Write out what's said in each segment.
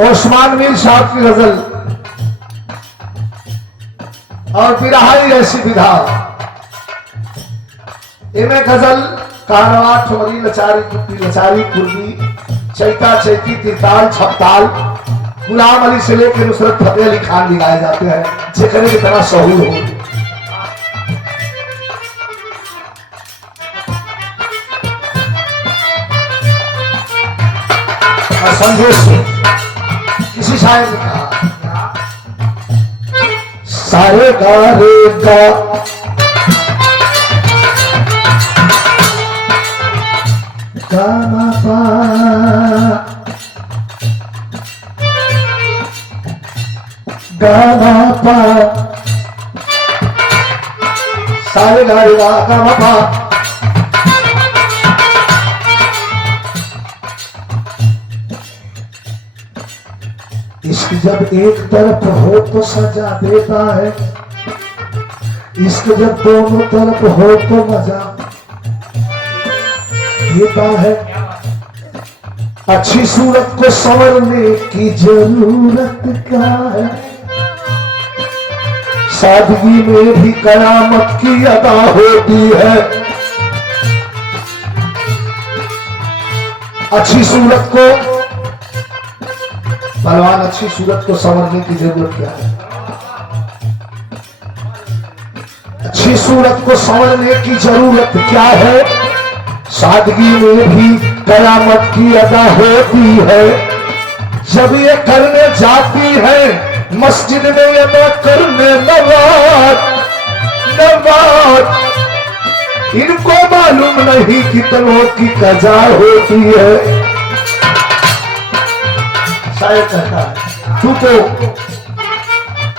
उस्मान मीर साहब की गजल और बिरहाई ऐसी विधा इनमें गजल कारवा ठोरी लचारी कुट्टी लचारी कुर्मी चैता चैती तिरताल छपताल गुलाम अली से लेकर नुसरत फतेह अली खान लिखाए जाते हैं जेकरे की तरह सहूर हो। संदेश किसी शायर ने कहा सारे गारे का गाना पा गाना पा सारे गारे का गाना पा इश्क जब एक तरफ हो तो सजा देता है, इश्क जब दोनों तरफ हो तो मजा देता है। अच्छी सूरत को संवरने की जरूरत क्या है, सादगी में भी कयामत की अदा होती है। अच्छी सूरत को भगवान अच्छी सूरत को संवरने की जरूरत क्या है, अच्छी सूरत को संवरने की जरूरत क्या है, सादगी में भी कयामत की अदा होती है। जब ये करने जाती है मस्जिद में अदा करने नमाज नमाज, इनको मालूम नहीं कितनों की कजा होती है। शायद कहता है तू तो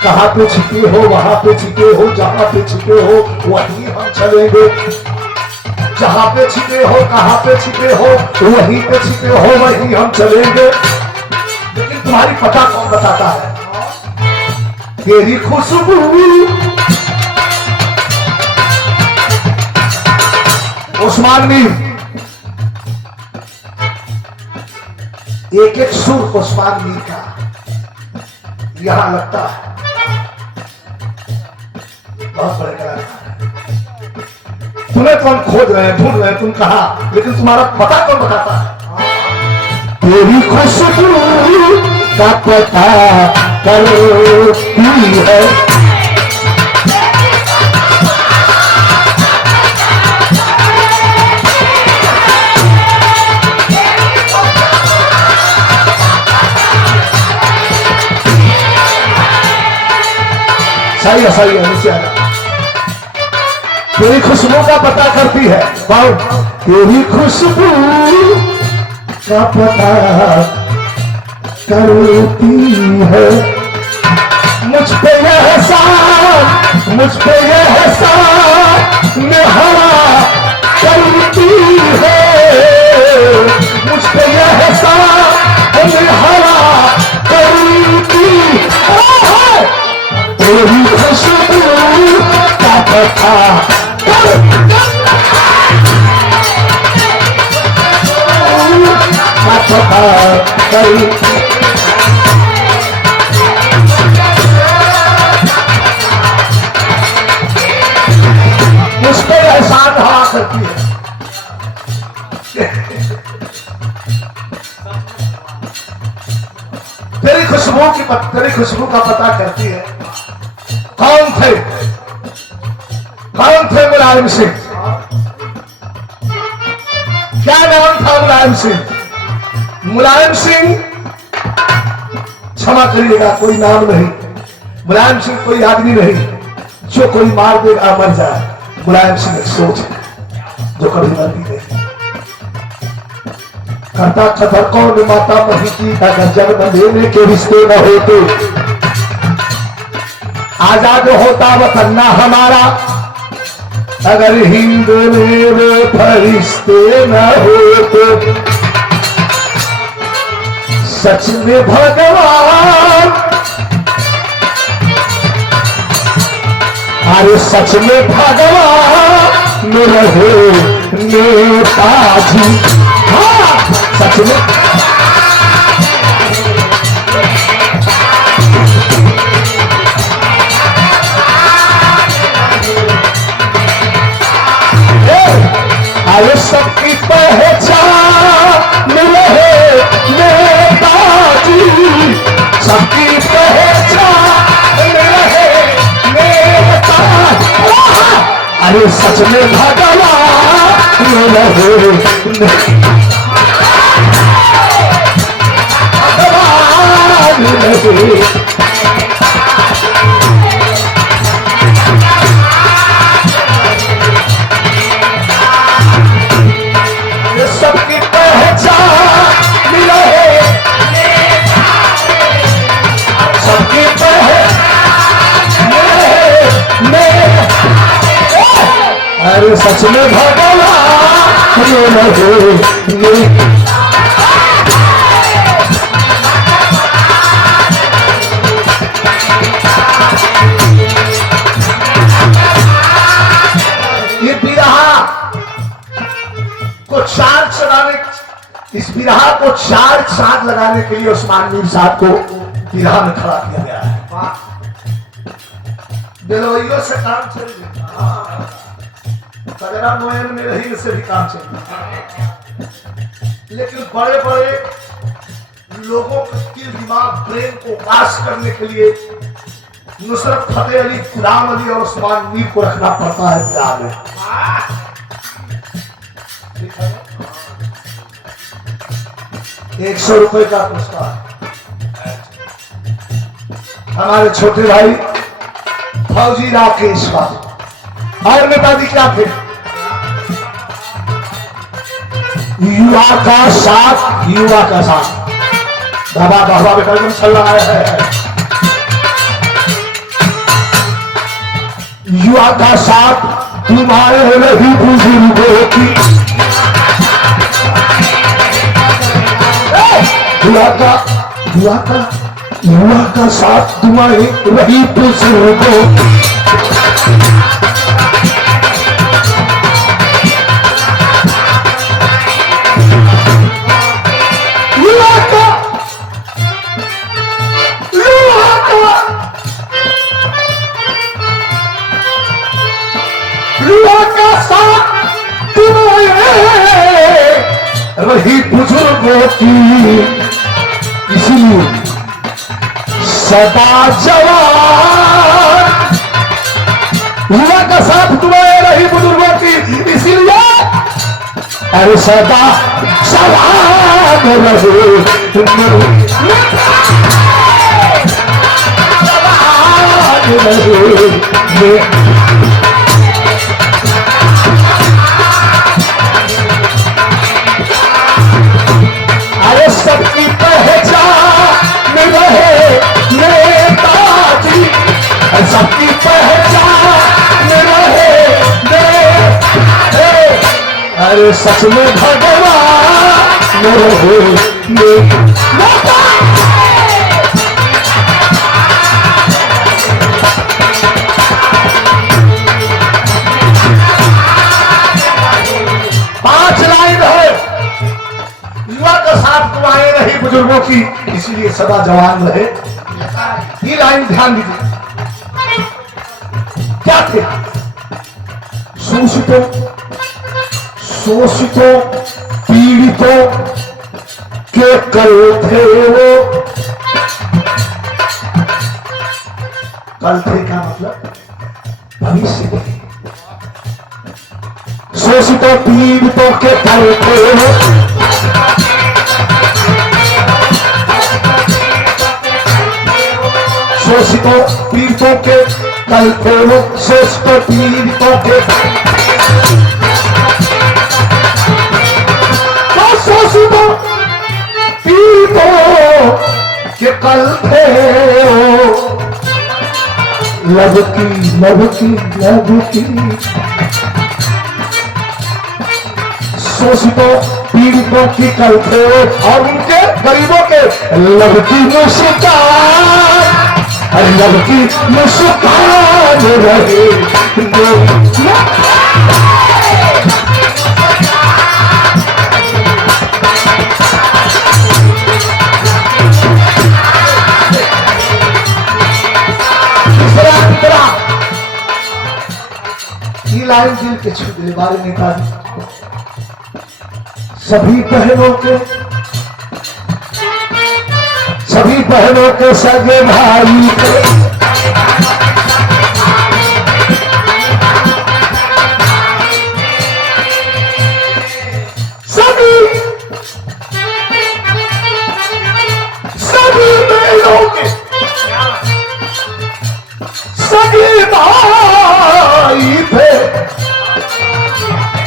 कहां पे छिपे हो वहां पे छिपे हो, जहां पे छिपे हो वहीं हम चलेंगे, जहां पे छिपे हो कहां पे छिपे हो वहीं पे छिपे हो वहीं हम चलेंगे। लेकिन तुम्हारी पता कौन बताता है, तेरी खुशबू उस्मान मीर एक एक सुर उस्मान मीर का यहां लगता है, बहुत बड़े कलाकार है। तुम्हें कौन खोज रहे हैं ढूंढ रहे हैं, तुम कहा, लेकिन तुम्हारा पता कौन बताता है, तेरी खुशबू का पता करती है। सही है सही है, नीचे आया। तेरी खुशबू का पता करती है, तेरी खुशबू का पता करती है। मुझ पे यह एहसान, मुझ पे यह एहसान निहारा करती है, मुझ पे यह एहसान निहारा करती है। तेरी खुशबू का पता उस पर एहसान रहा करती है। तेरी खुशबू का पता करती है। कौन थे मुलायम सिंह, क्या नाम था मुलायम सिंह? मुलायम सिंह, क्षमा करिएगा कोई नाम नहीं, मुलायम सिंह कोई आदमी नहीं जो कोई मार देगा मर जाए। मुलायम सिंह एक सोच है जो कभी मरती नहीं। करता कदर कौन माता नहीं की, अगर जन्म लेने के रिश्ते न होते, आजाद होता वतन ना हमारा, अगर हिंदू में वो फरिश्ते न होते। सच में भगवान, अरे सच में भगवान रहे नेताजी। हाँ सच में में भगवान रहे, भगवान रहे। ये सबकी पहचान रहे, सबकी पहचान रहे। अरे सच में भगवान रहे। ये बिरहा को चार चलाने, इस बिरहा को चार चांद लगाने के लिए उस्मान मीर साहब को बिरहा में खड़ा किया गया है। बेलोइयों से काम चलेगा, कजरा नोयन में रही से भी काम चलेगा, लेकिन बड़े बड़े लोगों के दिमाग ब्रेन को वाश करने के लिए नुसरत फतेह अली, गुलाम अली और उस्मान मीर को रखना पड़ता है बिरहा में। 100 रुपए का पुरस्कार हमारे छोटे भाई फौजी राकेश का। और नेताजी क्या थे? युवा का साथ, युवा का साथ। बाबा बाबा बेटा चल रहा है। युवा का साथ तुम्हारे रही बुजुर्गों की, युवा का साथ तुम्हारे रही बुजुर्गों की। रही बुजुर्गों की, इसलिए सदा जवान। युवा का साथ तुम्हारे रही बुजुर्गों की, इसीलिए अरे सदा जवान रहे। अरे सबकी पहचान रहे नेताजी, सबकी पहचान रहे। अरे सच में भगवान रहे। बुजुर्गों की, इसीलिए सदा जवान रहे। ये लाइन ध्यान दीजिए, क्या थे? शोषितों पीड़ितों के कल थे वो। कल थे क्या मतलब? भविष्य में। शोषितों पीड़ितों के कल थे वो, शोषितों पीड़ितों के कल थे वो, शोषितों पीड़ितों के, शोषितों पीड़ितों के कल थे वो। लबकी लबकी लबकी, शोषितों पीड़ितों की कल थे वो, और उनके गरीबों के लबकी मुस्कान, लबकी मुस्कान रहे। ये लाइन दिल के छू दिल बारे नेताजी। सभी बहनों के सगे भाई के, भाई थे।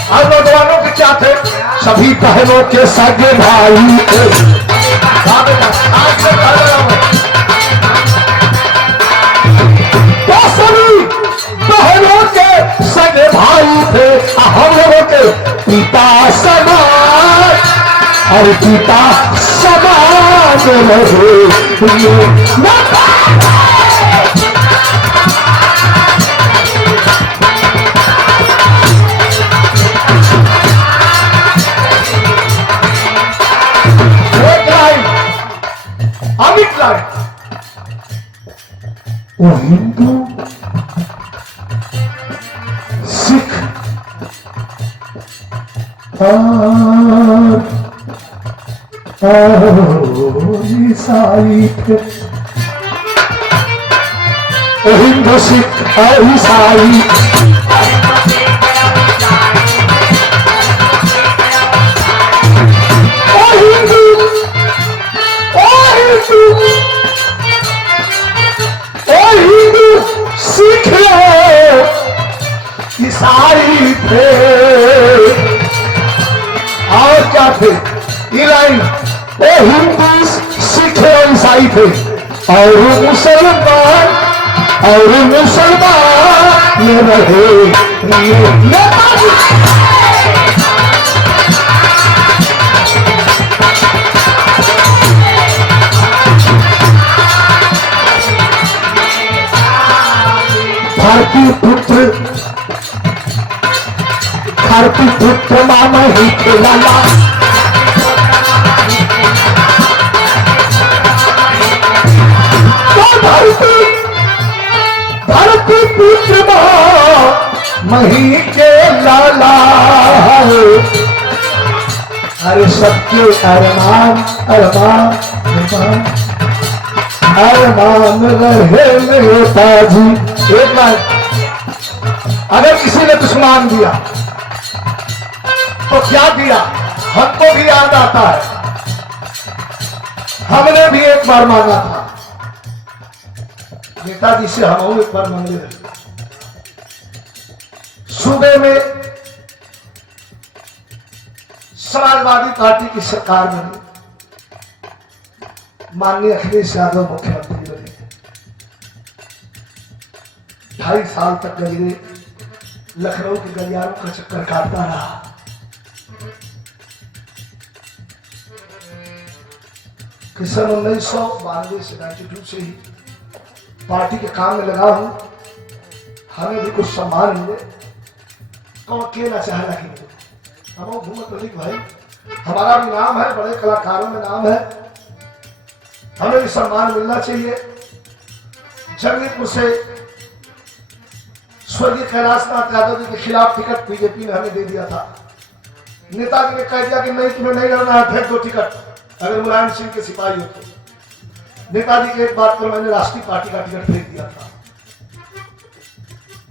और नौजवानों के क्या थे? सभी बहनों के सगे भाई थे। तो सभी बहनों के सगे भाई थे। हम लोगों के पिता समान और पिता समान रहे। अमित लाइन वो हिंदू सिख ईसाई थे। हिंदू सिख ईसाई सिख ईसाई थे। और क्या थे? इलाइन वो हिंदू सिख और ईसाई थे। और मुसलमान ये रहे नेताजी। भारती पुत्र मामा ही खिलाला। भारती पुत्र मही के लाला। अरे सबके अरमान अरमान अरमान रहे नेताजी। एक बार अगर किसी ने दुश्मन दिया तो क्या दिया हमको भी याद आता है। हमने भी एक बार मांगा था नेताजी से। हम एक बार मांगे सूबे में समाजवादी पार्टी की सरकार बनी। माननीय अखिलेश यादव मुख्यमंत्री बने। 2.5 साल तक गजरे लखनऊ के गलियारों का चक्कर काटता रहा। कि सन 1992 से 92 से ही पार्टी के काम में लगा हूं। हमें भी कुछ सम्मान मिले। कौन अकेला चाहेगा कि हम घूमत मलिक भाई, हमारा भी नाम है, बड़े कलाकारों में नाम है, हमें भी सम्मान मिलना चाहिए। जंगीपुर से स्वर्गीय कैलाशनाथ यादव जी के खिलाफ टिकट बीजेपी ने हमें दे दिया था। नेताजी ने कह दिया कि नहीं, तुम्हें नहीं लड़ना है, फेंक दो टिकट। अगर मुलायम सिंह के सिपाही हो तो नेताजी की एक बात पर मैंने राष्ट्रीय पार्टी का टिकट फेंक दिया था।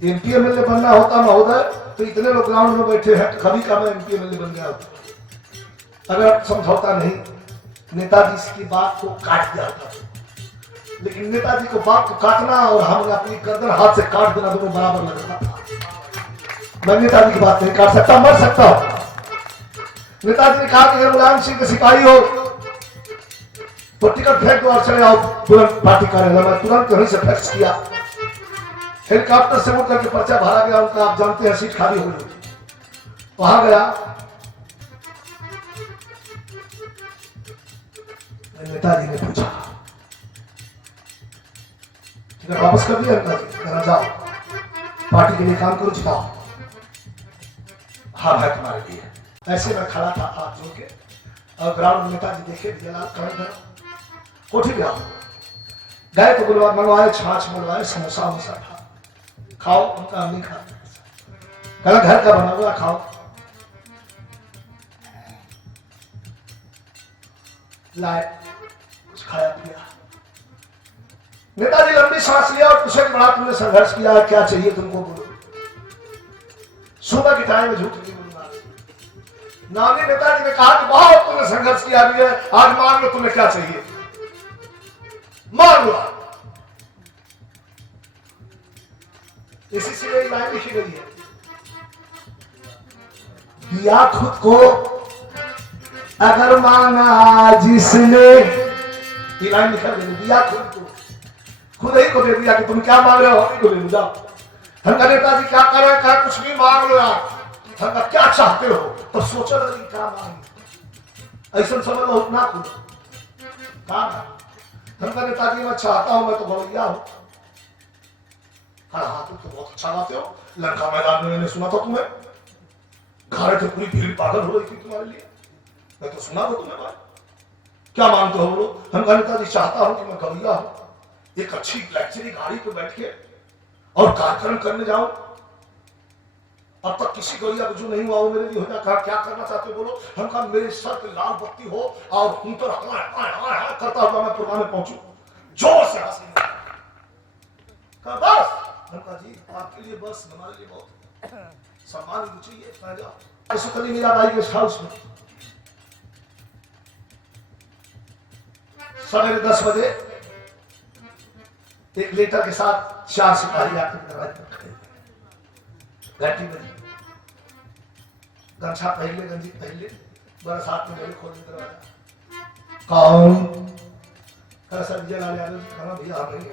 एमपी एमएलए बनना होता महोदय तो इतने लोग ग्राउंड में बैठे हैं, कभी का मैं एमपी एमएलए बन गया होता। अगर समझौता नहीं, नेताजी की बात को काट दिया था। लेकिन नेताजी को बात को काटना और हमने अपनी गर्दन हाथ से काट देना दोनों बराबर लग रहा था। मैं नेताजी की बात नहीं काट सकता, मर सकता हूं। नेताजी ने कहा कि अगर मुलायम सिंह के सिपाही हो तो टिकट फेंक दो और चले आओ तुरंत पार्टी कार्यालय। मैं तुरंत वहीं से फैक्स किया। हेलीकॉप्टर से उठ करके पर्चा भरा गया उनका। आप जानते हैं सीट खाली हो गई। वहां गया, नेताजी ने पूछा टिकट वापस कर दिया? नेताजी जाओ पार्टी के लिए काम करो, जिताओ। हाँ भाई तुम्हारे लिए। ऐसे में खड़ा था हाथ जोड़ के और ग्राउंड में नेताजी देखे कोठी गया। गए तो बुलवा मंगवाए, छाछ मंगवाए, समोसा वमोसा था। खाओ, उनका हम नहीं खाते। कहला घर का बना हुआ खाओ। लाए, कुछ खाया पिया। नेताजी लंबी सांस लिया और पूछे बड़ा तुमने संघर्ष किया, क्या चाहिए तुमको, बोलो। सुबह के टाइम में झूठ नहीं बोलूंगा। नानी नेताजी ने कहा कि बहुत तुमने संघर्ष किया भी है, आज मान लो तुम्हें क्या चाहिए, मान लो। इसी से एक लाइन लिखी गई है, दिया खुद को अगर मांगा जिसने, ये लाइन लिखा गई, दिया खुद को, खुद ही को दे दिया कि तुम क्या मांग रहे हो, हम ही को ले लो, जाओ। हम कहा नेताजी क्या कर रहे हैं, कुछ भी मांग लो यार, हम कहा क्या चाहते हो, तो सोचो लगी क्या मांगे, ऐसा समझ लो उतना खुद काम। हम कहा नेताजी मैं चाहता हूं, मैं तो गवैया हूं। हाँ हाँ, तुम तो बहुत अच्छा गाते हो, लंका मैदान में मैंने सुना था तुम्हें, घर की पूरी भीड़ पागल हो रही थी तुम्हारे लिए, मैं तो सुना था तुम्हें भाई, क्या मानते हो बोलो। हम कहा नेताजी चाहता हूं कि मैं गवैया हूं, एक अच्छी लग्जरी गाड़ी पे बैठ के और कार्यक्रम करने जाऊं। अब तक किसी गवैया को जो नहीं हुआ वो मेरे लिए हो जाए। कहा क्या करना चाहते हो बोलो। हम कहा मेरे सर पे लाल बत्ती हो और ऊपर करता हुआ मैं प्रोग्राम में पहुंचू, जोर से हंसी। कहा बस। हम कहा जी आपके लिए बस, हमारे लिए बहुत सम्मान चाहिए। कहा जाओ सुखली मीराबाई गेस्ट हाउस में सवेरे 10 बजे एक लेटर के साथ 4 सिपाही आकर दरवाजे पर खड़े, घंटी बजी, गमछा पहले, गंजी पहले, बरस हाथ में मेरे खोलने दरवाजा। कौन? कहा सर विजय लाल यादव जी। कहा भैया आप नहीं।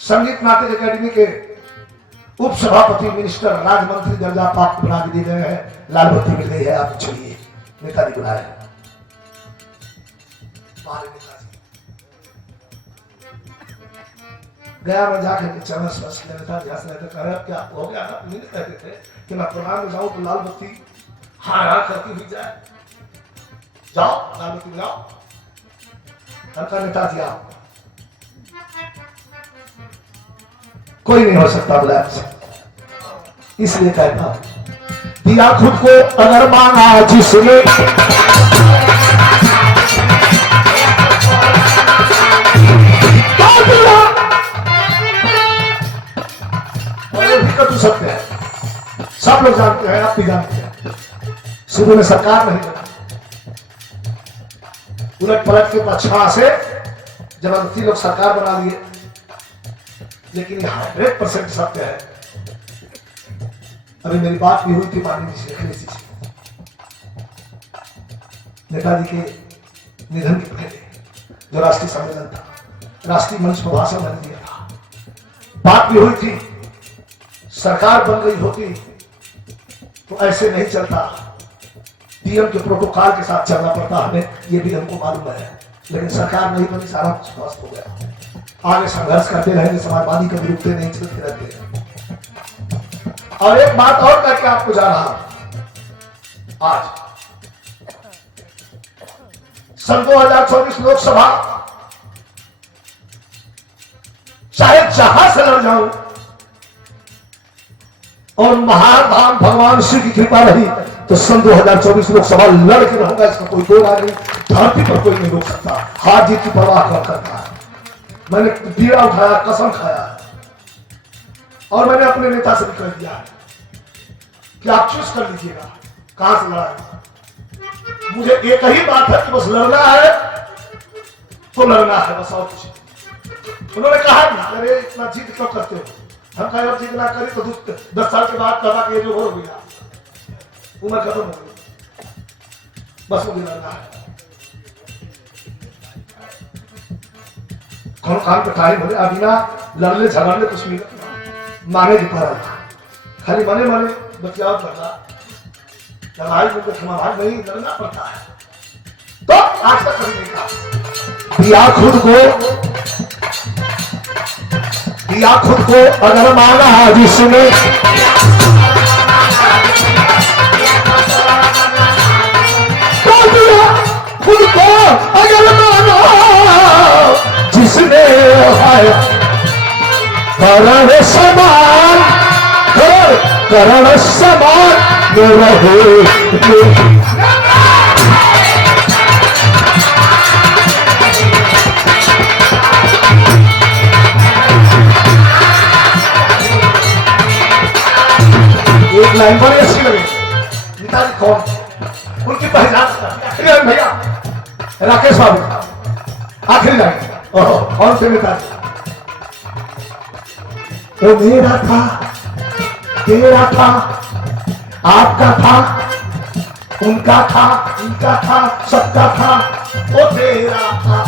संगीत नाटक अकेडमी के उप सभापति, मिनिस्टर, राज्य मंत्री दर्जा प्राप्त बना के दिए गए हैं, लाल बत्ती मिल गई है, आप चलिए। नेताजी बुलाए, गया मैं जाकर के चरण स्पर्श किया, नेताजी हंस रहे थे, कह रहे क्या हो गया ना, नहीं कहते थे कि मैं प्रोग्राम में जाऊं तो लाल बत्ती हाँ हाँ करती हुई जाए, जाओ लाल बत्ती बुलाओ। हम कहा नेताजी आप, कोई नहीं हो सकता बुलाया, इसलिए कहता दिया खुद को अगर मांगा जिसने, तो सत्य है, सब लोग जानते हैं, आप भी जानते हैं। शुरू में सरकार नहीं बना, उलट पलट के 6 से जबरदस्ती लोग सरकार बना लिए, लेकिन ये 100% सत्य है। अभी मेरी बात भी हुई थी माननीय जी अखिलेश जी, नेताजी के निधन के पहले जो राष्ट्रीय सम्मेलन था, राष्ट्रीय मंच पर भाषण मैंने दिया था, बात भी हुई थी, सरकार बन गई होती तो ऐसे नहीं चलता, पीएम के प्रोटोकॉल के साथ चलना पड़ता हमें, ये भी हमको मालूम है, लेकिन सरकार नहीं बनी, सारा कुछ ध्वस्त हो गया। आगे संघर्ष करते रहेंगे, समाजवादी कभी रुकते नहीं, चलते रहते हैं। और एक बात और करके आपको जा रहा हूं, आज सन 2024 लोकसभा चाहे जहां से लड़ जाऊं और महाधाम भगवान शिव की कृपा रही तो सन 2024 लोकसभा लड़ के रहूंगा, इसका कोई दो राय नहीं। धरती पर कोई नहीं रोक सकता, हार जीत की परवाह कर करता है। मैंने बीड़ा उठाया, कसम खाया, और मैंने अपने नेता से भी कह दिया है कि आप चूज कर लीजिएगा कहां से लड़ा। मुझे एक ही बात है कि बस लड़ना है तो लड़ना है, बस और कुछ। उन्होंने कहा अरे इतना जिद क्यों करते हो। हम कहे अब जिद ना करी तो 10 साल के बाद कहा कि जो हो गया उम्र खत्म हो गई, बस मुझे लड़ना है। कौन काम पे टाइम हो गया, बिना लड़ने झगड़ने कुछ नहीं माने की पारा, खाली मने मने बतियाव करना, लड़ाई को क्षमा भाग नहीं, लड़ना पड़ता है। तो आज तक कभी नहीं कहा दिया खुद को अगर मांगा जिसने, तो दिया खुद को अगर मांगा जिसने, करण समान में रहे। एक लाइन बड़ी अच्छी लगी, नेताजी कौन, उनकी पहचान भैया राकेश बाबू, आखिरी लाइन कौन से नेताजी? वो मेरा था, तेरा था, आपका था, उनका था, इनका था, सबका था। वो तेरा था,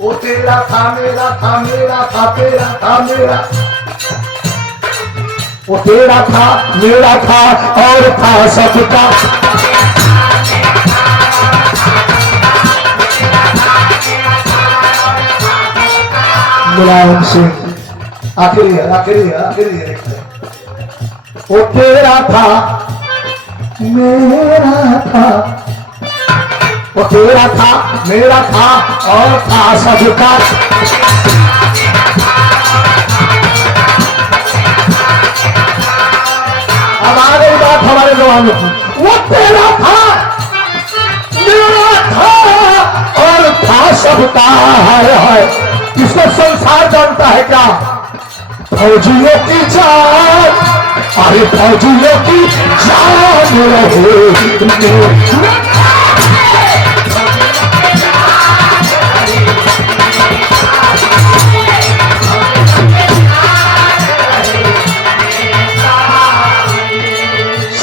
वो तेरा था, मेरा था, मेरा था, तेरा था, मेरा। वो तेरा था, मेरा था और था सबका। मुलायम सिंह आखिरी है, आखिरी है, आखिरी है। वो तेरा था, मेरा था, वो तेरा था, मेरा था और था सबका। अब आ गई बात हमारे जवानों की। वो तेरा था, मेरा था और था सबका। है इसको संसार जानता है क्या? फौजियों की जान, अरे फौजियों की जान रहे।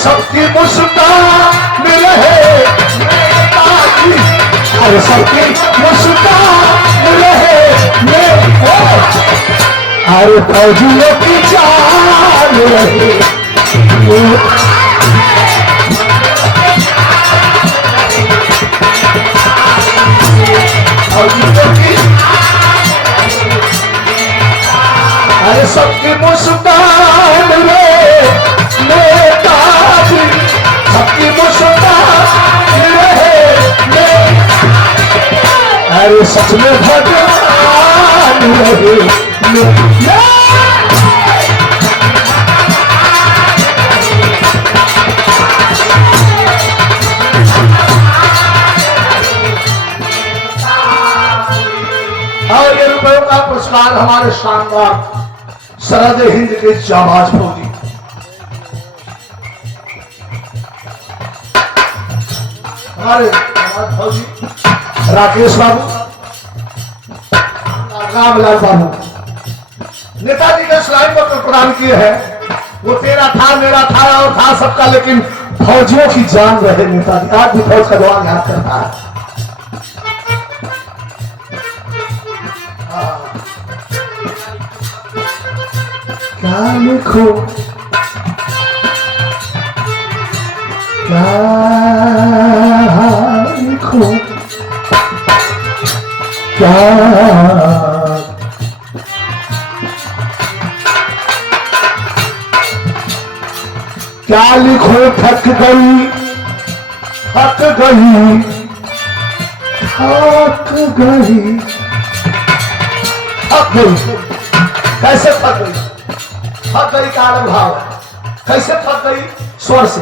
सबकी मुस्कान रहे नेताजी, अरे सबकी मुस्कान रहे। अरे फौजियों की जान रहे। अरे सबकी मुस्कान रहे नेताजी, सबकी मुस्कान रहे। अरे सच में भगवान रहे। और ये रुपयों का पुरस्कार हमारे शानदार सरहद हिंद के जाबाज फौजी हमारे फौजी राकेश बाबू, रामलाल बाबू, नेताजी के स्लाइड पर प्रदान किए हैं। वो तेरा था, मेरा था और था सबका, लेकिन फौजियों की जान रहे नेताजी। आज भी फौज का जवान याद करता है। क्या लिखो, क्या लिखो, क्या क्या लिखो। थक गई, थक गई, थक गई, थक गई। कैसे थक गई? थक गई का अलग भाव है। कैसे थक गई? स्वर से।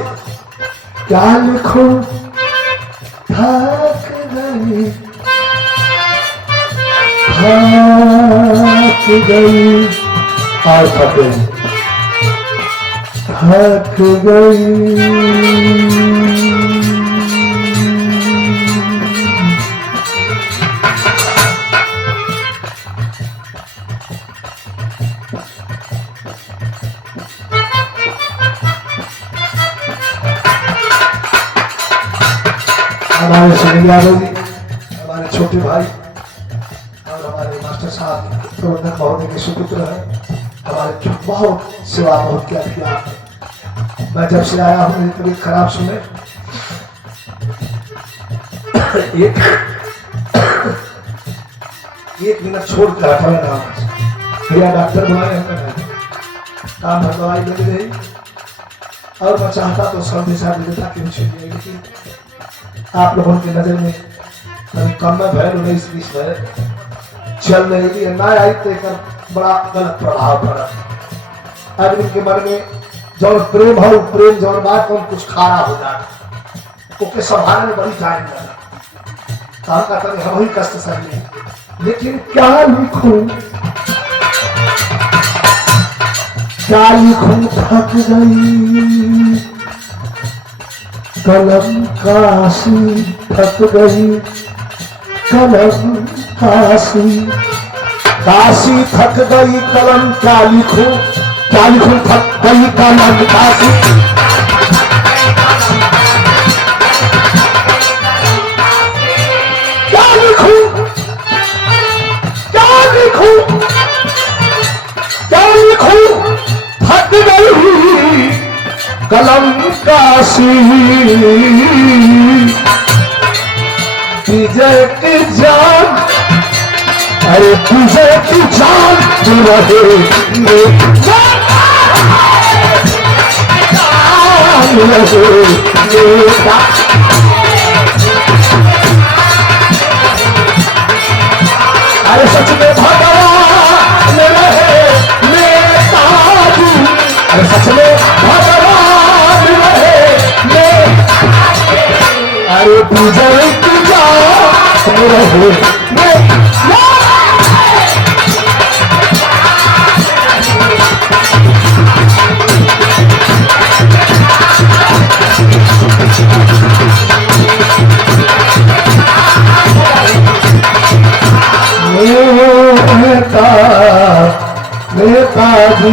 क्या लिखो, थक गई, थक गई और थक गई, थक गई। हमारे सुनील यादव जी, हमारे छोटे भाई और हमारे मास्टर साहब प्रबंधक महोदय के सुपुत्र हैं। हमारे बहुत सेवा बहुत क्या किया आपने। मैं जब से आया हूँ मेरी तबीयत खराब सुने, एक मिनट छोड़ कर हटा ना भैया, डॉक्टर बुलाए हमें, काम भर दवाई दे रही और मैं चाहता तो सब दिशा देता कि लेकिन आप लोगों की नजर में कम में भय 19-20 भय चल रही है ना आई तो एक बड़ा गलत प्रभाव पड़ा। आदमी के मन में जो प्रेम हो, प्रेम जो बात को कुछ खारा हो जाता, ओके संभालने में बड़ी टाइम लगा। काम का तभी हम ही कष्ट सही, लेकिन क्या लिखूं, क्या लिखूं, थक गई कलम काशी, थक गई कलम काशी। काशी थक गई कलम क्या लिखूं, क्या लिखूं, थक गई कलम काशी। क्या लिखूं, क्या लिखूं, क्या लिखूं, थक गई कलम काशी। विजय की जान, अरे विजय की जान तू रहे, अरे सच में भगवान रहे नेताजी, अरे सच में भगवान रहे नेताजी, अरे विजय की जान रहे। नेताजी